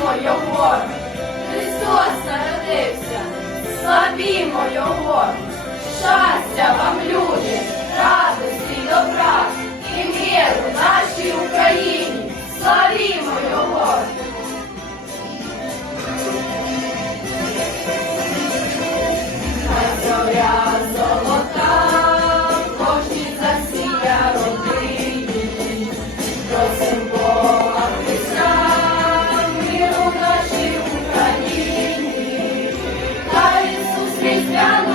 Славімо Його, Христос народився, славімо Його, щастя вам, люди. cristianos.